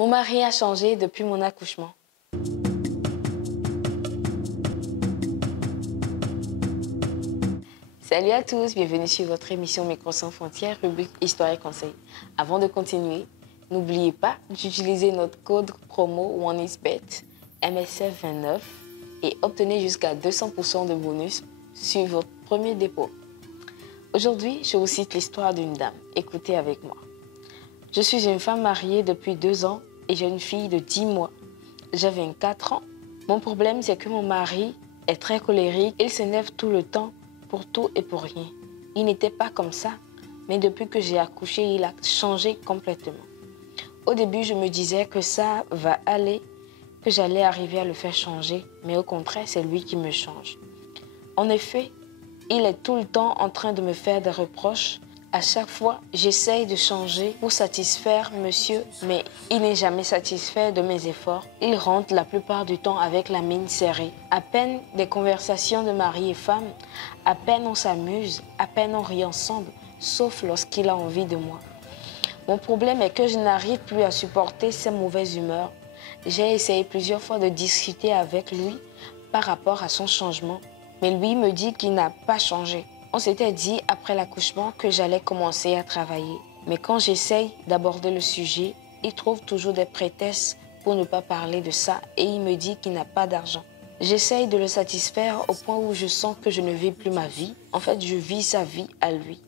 Mon mari a changé depuis mon accouchement. Salut à tous, bienvenue sur votre émission Micro sans frontières, rubrique Histoire et Conseils. Avant de continuer, n'oubliez pas d'utiliser notre code promo ONEISBET MSF29 et obtenez jusqu'à 200% de bonus sur votre premier dépôt. Aujourd'hui, je vous cite l'histoire d'une dame. Écoutez avec moi. Je suis une femme mariée depuis 2 ans et j'ai une fille de 10 mois. J'ai 24 ans. Mon problème, c'est que mon mari est très colérique. Il s'énerve tout le temps pour tout et pour rien. Il n'était pas comme ça, mais depuis que j'ai accouché, il a changé complètement. Au début, je me disais que ça va aller, que j'allais arriver à le faire changer, mais au contraire, c'est lui qui me change. En effet, il est tout le temps en train de me faire des reproches. À chaque fois, j'essaye de changer pour satisfaire monsieur, mais il n'est jamais satisfait de mes efforts. Il rentre la plupart du temps avec la mine serrée. À peine des conversations de mari et femme, à peine on s'amuse, à peine on rit ensemble, sauf lorsqu'il a envie de moi. Mon problème est que je n'arrive plus à supporter ses mauvaises humeurs. J'ai essayé plusieurs fois de discuter avec lui par rapport à son changement, mais lui me dit qu'il n'a pas changé. On s'était dit après l'accouchement que j'allais commencer à travailler. Mais quand j'essaye d'aborder le sujet, il trouve toujours des prétextes pour ne pas parler de ça et il me dit qu'il n'a pas d'argent. J'essaye de le satisfaire au point où je sens que je ne vis plus ma vie. En fait, je vis sa vie à lui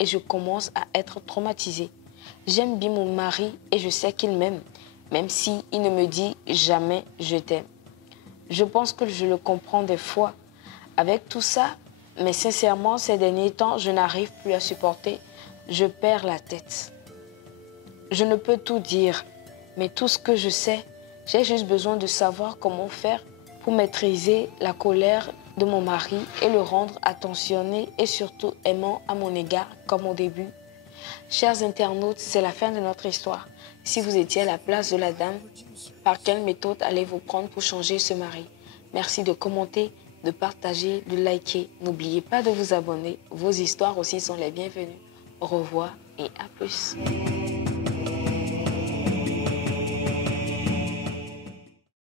et je commence à être traumatisée. J'aime bien mon mari et je sais qu'il m'aime, même s'il ne me dit jamais « je t'aime ». Je pense que je le comprends des fois. Avec tout ça, mais sincèrement, ces derniers temps, je n'arrive plus à supporter. Je perds la tête. Je ne peux tout dire, mais tout ce que je sais, j'ai juste besoin de savoir comment faire pour maîtriser la colère de mon mari et le rendre attentionné et surtout aimant à mon égard comme au début. Chers internautes, c'est la fin de notre histoire. Si vous étiez à la place de la dame, par quelle méthode allez-vous prendre pour changer ce mari? Merci de commenter, de partager, de liker. N'oubliez pas de vous abonner. Vos histoires aussi sont les bienvenues. Au revoir et à plus.